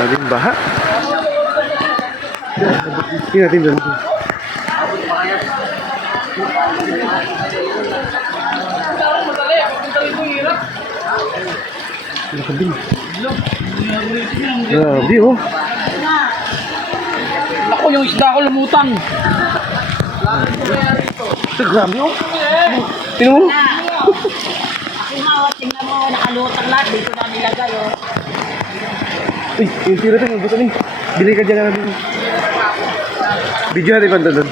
Maraming baha. Tingnan natin doon. Grabe oh. Ako yung isda ko lumutang. Grabe oh. Tingnan mo. Tingnan mo, nakalutang lahat. Dito na nilagay, oh. Uy, yung tira tayo. Gusto niyo. Bili ka dyan na natin. Video natin panta doon.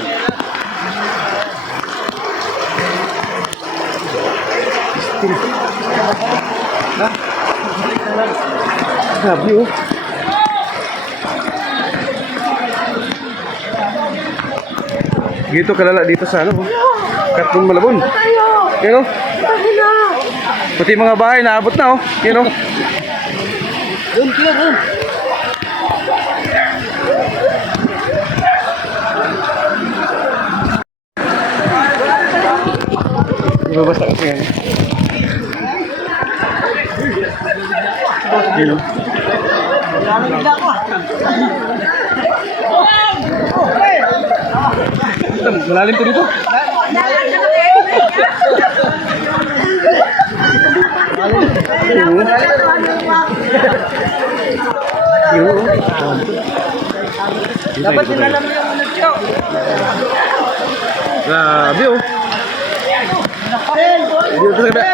Grabe oh. Gito kalala dito sa ano. Katong Malabon. Yan oh. Pati mga bahay naabot na oh. Yan oh. Doon, kilo, doon. Ibabasa kasi yan. Yan oh. Malalim to dito. Dapat sinalam mo yung nagsiyo. Grabe oh.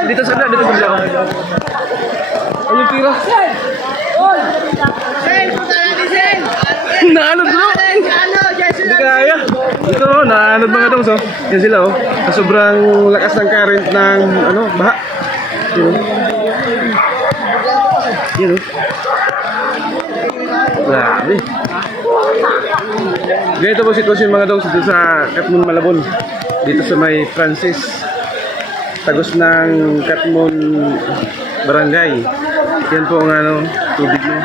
Dito sa kabila. Ayun tira. Naanod bro. Hindi kaya. Ito, naanod mga dong so. Yan sila oh. Sa sobrang lakas ng current ng ano, baha. Yun. Yun oh. Grabe. Ganito po sitwasyon mga dong dito sa Katmon Malabon. Dito sa may Francis. Tagos ng Katmon Barangay. Yan po ang ano, tubig niya.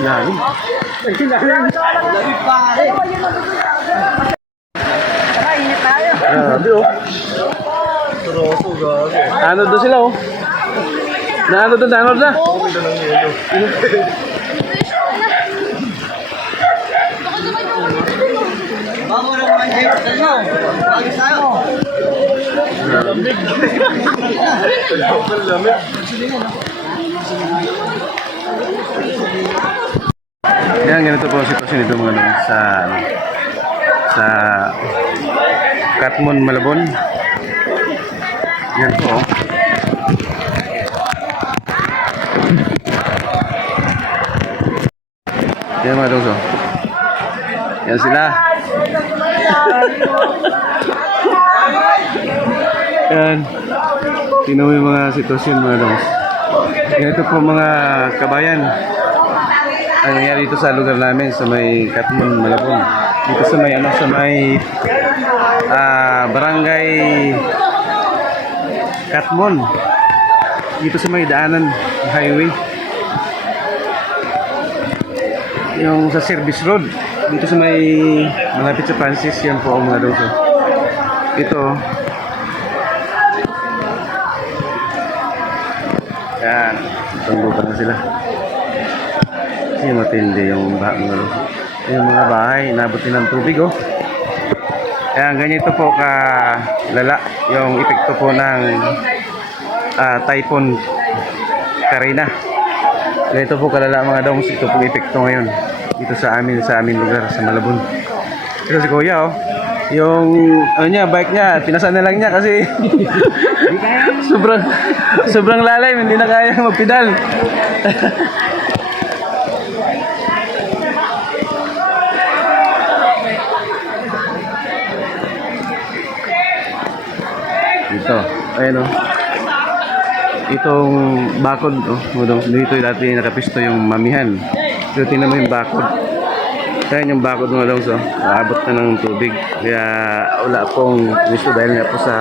Lalim. Grabe oh. Ano doon sila oh. Naano doon, naano na. Bago na mga jeep. Tayo. Bagis tayo. Yan, ganito po ang sitwasyon nito mga dong sa Katmon Malabon. Yan po oh. Yan mga dong so. Yan sila. Yan. Tingnan mo yung mga sitwasyon mga dong. Ganito po mga kabayan. Ang nangyari dito sa lugar namin sa may Katmon Malabon. Dito sa may ano sa may barangay Katmon. Dito sa may daanan highway. Yung sa service road. Dito sa may malapit sa Francis yan po ang mga doso. Ito. Yan. Tunggupan na sila. Kasi matindi yung yung mga bahay, nabot din ng tubig oh. Kaya ganito po kalala yung epekto po ng Typhoon Karina. Ganito po kalala mga dongs, ito po epekto ngayon dito sa amin lugar sa Malabon. Ito si Kuya oh. Yung ano niya, bike niya, pinasan na lang niya kasi sobrang lalim, hindi na kaya magpedal. Ito, ayan o. Itong bakod, dito dati nakapisto yung mamihan. So, tingnan mo yung bakod. Ayan yung bakod mga dongs, naabot na ng tubig. Kaya wala pong gusto dahil nga po sa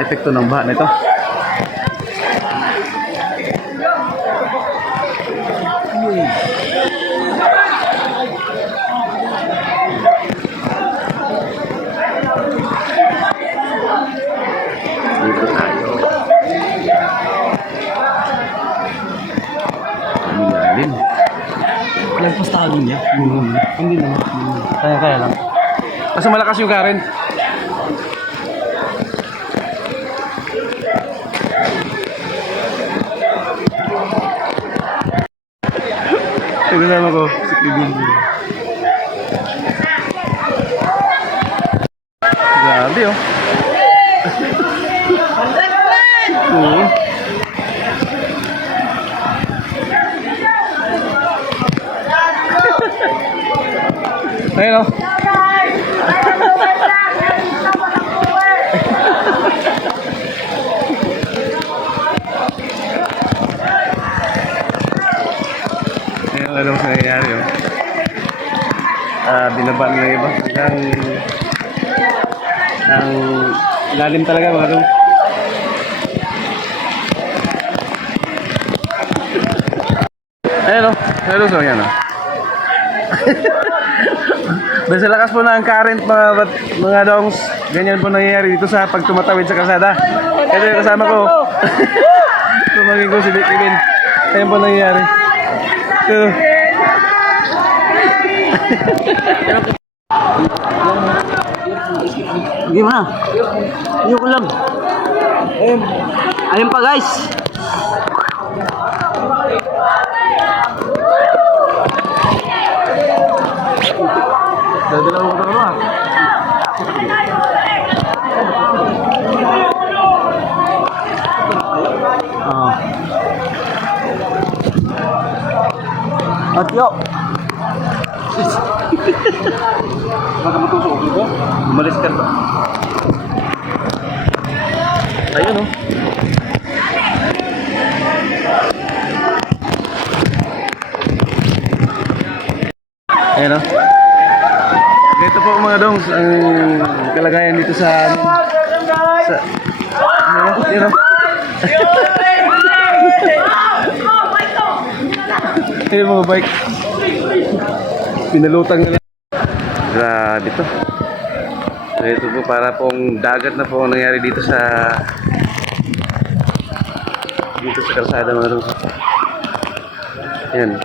epekto ng baha na ito. Hindi naman. Kaya lang. Kasi malakas yung current. Ito kasama ko, si Kevin. Grabe oh. Oo. Ayun oh. Ayun, alam sa nangyayari oh. Binaba ng iba hanggang ang lalim talaga mga dong. Ayun oh. Ayun oh. Yan oh. Basta lakas po na ang current mga dongs. Ganyan po nangyayari dito sa pag tumatawid sa kalsada. Ito yung kasama ko. Tumagin ko si Kevin. Ayun po nangyayari. Ito. Gimana? Yuk lang. Ayun pa guys. Dadala ko ito ah. At yuk. Baka matusok ko ba? Umalis ka ba? Ayun oh. Ayun oh. Ito po mga dongs ang kalagayan dito sa yun oh. Ayun mga bike. Pinalutang nila. Grabe to. So ito po para pong dagat na po ang nangyari dito sa kalsada mga dongs. Yan.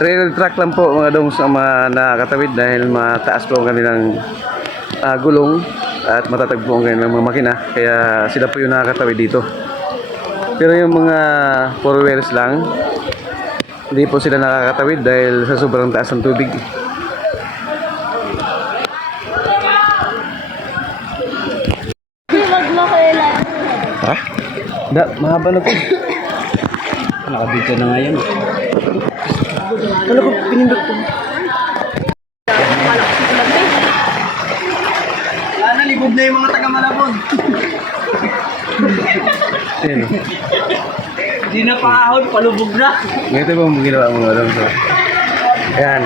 Trailer truck lang po mga dongs ang nakakatawid dahil mataas po ang kanilang gulong at matatag po ang kanilang mga makina kaya sila po yung nakakatawid dito. Pero yung mga four wheels lang hindi po sila nakakatawid dahil sa sobrang taas ng tubig. Ha? Mahaba na po. Nakabidyo na nga yun. Ano ko pinindot ko? Sana libog na yung mga taga-Malabon. Sino? Hindi na paahon, palubog na. Ganito po ang ginawa mo alam so. Ayan.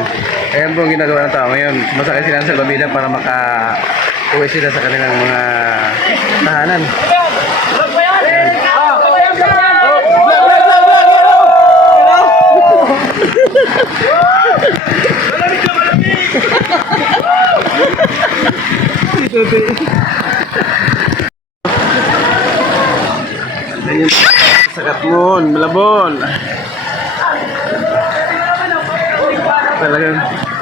Ayan po ang ginagawa ng tao ngayon. Masakay sila sa Babila para maka-uwi sila sa kanilang mga tahanan. Ayan. Sakatmon, Malabon. Talagang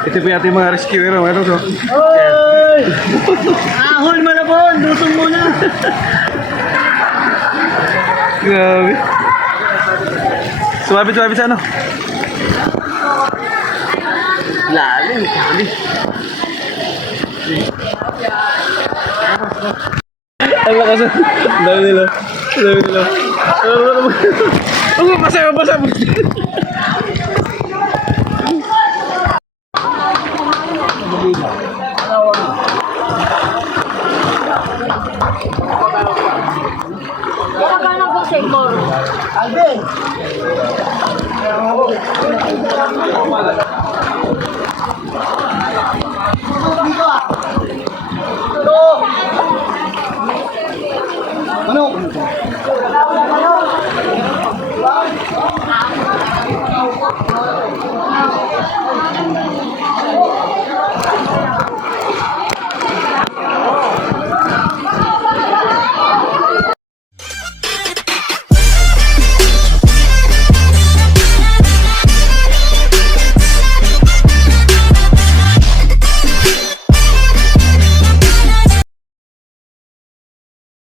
ito po yata yung mga rescuer mga ito. Oy! Ahon Malabon, dusong muna. Grabe. Sumabit sa ano? Lalim. Ang lakas. Dami nila. Basa. Alvin!